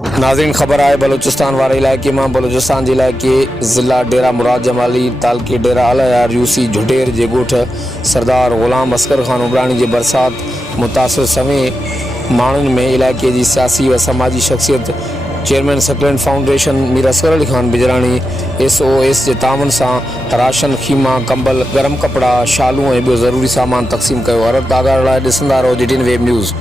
नाज़रीन ख़बर है बलूचिस्तान वाले इलाके में बलूचिस्तान के इलाके ज़िला डेरा मुराद जमाली तालुके डेरा अलहयार यूसी जहडीर के ॻोठ सरदार ग़ुलाम अصغر खान عمراڻي के برسات متاثر सवें माण्हुनि में इलाके की सियासी व समाजी शख्सियत चेरमين ثقلين فائونڊيشن मीर اصغر खान बजराणी SOS के تعاون से राशन खीमा ڪمبل गरम कपड़ा शालू और ॿियो ज़रूरी सामान तक़सीम किया। हर तागार लाइ ॾिसंदा रहो GTN वेब न्यूज़।